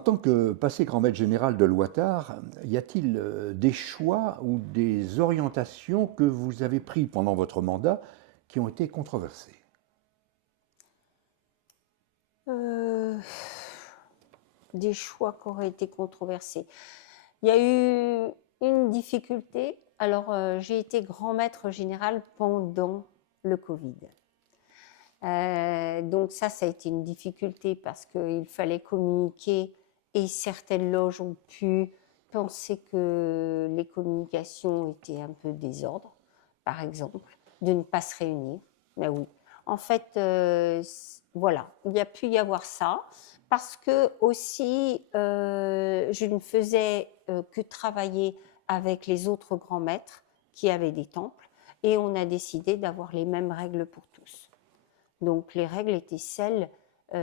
tant que passé grand maître général de Loitar, y a-t-il des choix ou des orientations que vous avez pris pendant votre mandat qui ont été controversés? Euh, des choix qui auraient été controversés. Il y a eu une difficulté. Alors, j'ai été grand maître général pendant le Covid. Donc ça a été une difficulté parce qu'il fallait communiquer et certaines loges ont pu penser que les communications étaient un peu désordre, par exemple, de ne pas se réunir. Mais oui, en fait, voilà, il y a pu y avoir ça parce que aussi, je ne faisais que travailler avec les autres grands maîtres qui avaient des temples et on a décidé d'avoir les mêmes règles pour tous. Donc les règles étaient celles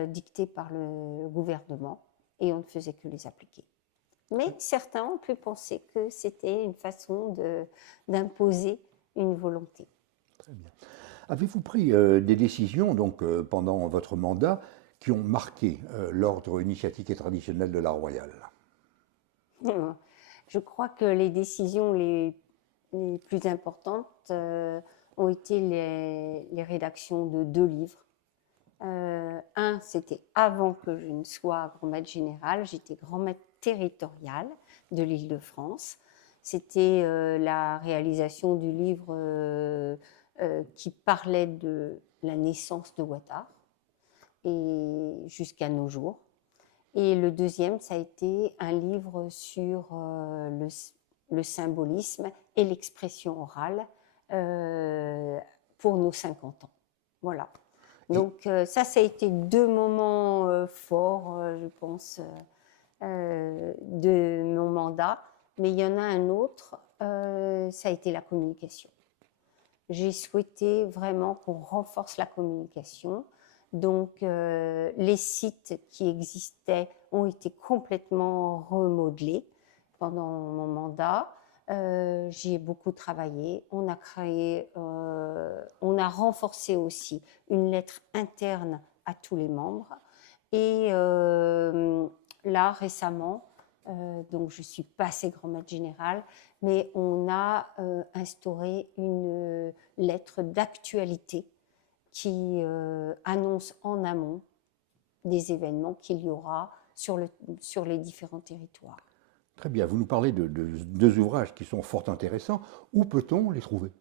dictées par le gouvernement et on ne faisait que les appliquer. Mais certains ont pu penser que c'était une façon d'imposer une volonté. Très bien. Avez-vous pris des décisions donc, pendant votre mandat qui ont marqué l'ordre initiatique et traditionnel de la Royale? Je crois que les décisions les plus importantes ont été les rédactions de 2 livres. Un, c'était avant que je ne sois grand maître général, j'étais grand maître territorial de l'Île-de-France. C'était la réalisation du livre qui parlait de la naissance de Ouattara et jusqu'à nos jours. Et le deuxième, ça a été un livre sur le symbolisme et l'expression orale pour nos 50 ans. Voilà. Donc ça a été 2 moments forts, je pense, de mon mandat. Mais il y en a un autre, ça a été la communication. J'ai souhaité vraiment qu'on renforce la communication. Donc les sites qui existaient ont été complètement remodelés pendant mon mandat. J'y ai beaucoup travaillé. On a renforcé aussi une lettre interne à tous les membres. Et là, récemment, donc je suis passée grand maître général, mais on a instauré une lettre d'actualité qui annonce en amont des événements qu'il y aura sur les différents territoires. Très bien. Vous nous parlez de 2 ouvrages qui sont fort intéressants. Où peut-on les trouver?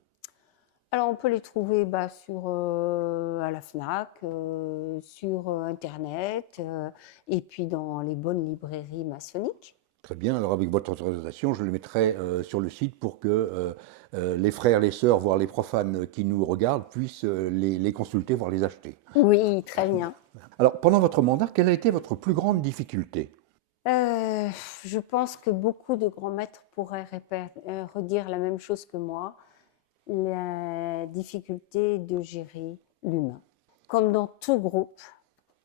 Alors, on peut les trouver à la FNAC, sur Internet, et puis dans les bonnes librairies maçonniques. Très bien. Alors, avec votre autorisation, je le mettrai sur le site pour que les frères, les sœurs, voire les profanes qui nous regardent puissent les consulter, voire les acheter. Oui, très bien. Alors, pendant votre mandat, quelle a été votre plus grande difficulté? Euh, je pense que beaucoup de grands maîtres pourraient redire la même chose que moi, la difficulté de gérer l'humain. Comme dans tout groupe,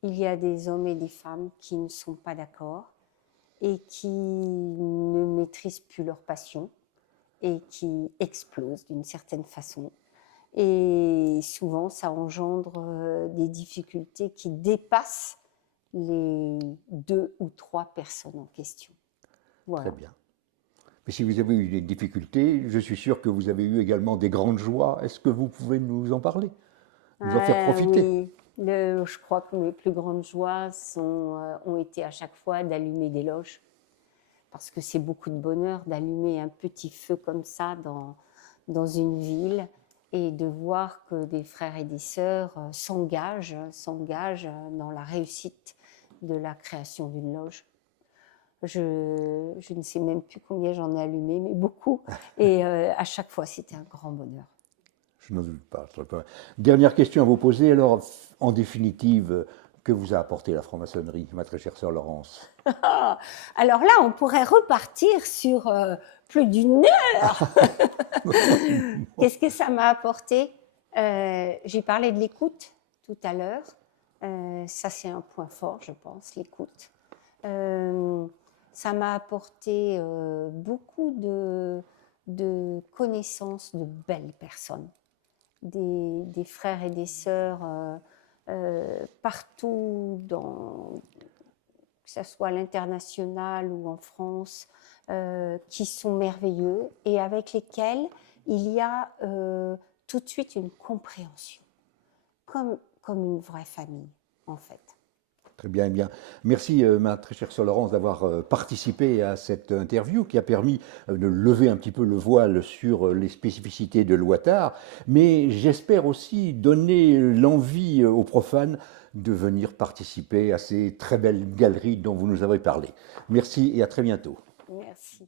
il y a des hommes et des femmes qui ne sont pas d'accord et qui ne maîtrisent plus leur passion et qui explosent d'une certaine façon. Et souvent, ça engendre des difficultés qui dépassent les 2 ou 3 personnes en question. Très Voilà. bien. Mais si vous avez eu des difficultés, je suis sûr que vous avez eu également des grandes joies. Est-ce que vous pouvez nous en parler, nous en faire profiter? Oui, je crois que mes plus grandes joies ont été à chaque fois d'allumer des loges. Parce que c'est beaucoup de bonheur d'allumer un petit feu comme ça dans une ville et de voir que des frères et des sœurs s'engagent dans la réussite de la création d'une loge. Je ne sais même plus combien j'en ai allumé, mais beaucoup. Et à chaque fois, c'était un grand bonheur. Je n'en doute pas. Dernière question à vous poser. Alors, en définitive, que vous a apporté la franc-maçonnerie, ma très chère sœur Laurence? Alors là, on pourrait repartir sur plus d'une heure. Qu'est-ce que ça m'a apporté? J'ai parlé de l'écoute tout à l'heure. Ça, c'est un point fort, je pense, l'écoute. Ça m'a apporté beaucoup de connaissances de belles personnes, des frères et des sœurs partout ce soit à l'international ou en France, qui sont merveilleux et avec lesquels il y a tout de suite une compréhension, comme une vraie famille, en fait. Très bien, eh bien. Merci, ma très chère sœur Laurence, d'avoir participé à cette interview qui a permis de lever un petit peu le voile sur les spécificités de l'Ouattara, mais j'espère aussi donner l'envie aux profanes de venir participer à ces très belles galeries dont vous nous avez parlé. Merci et à très bientôt. Merci.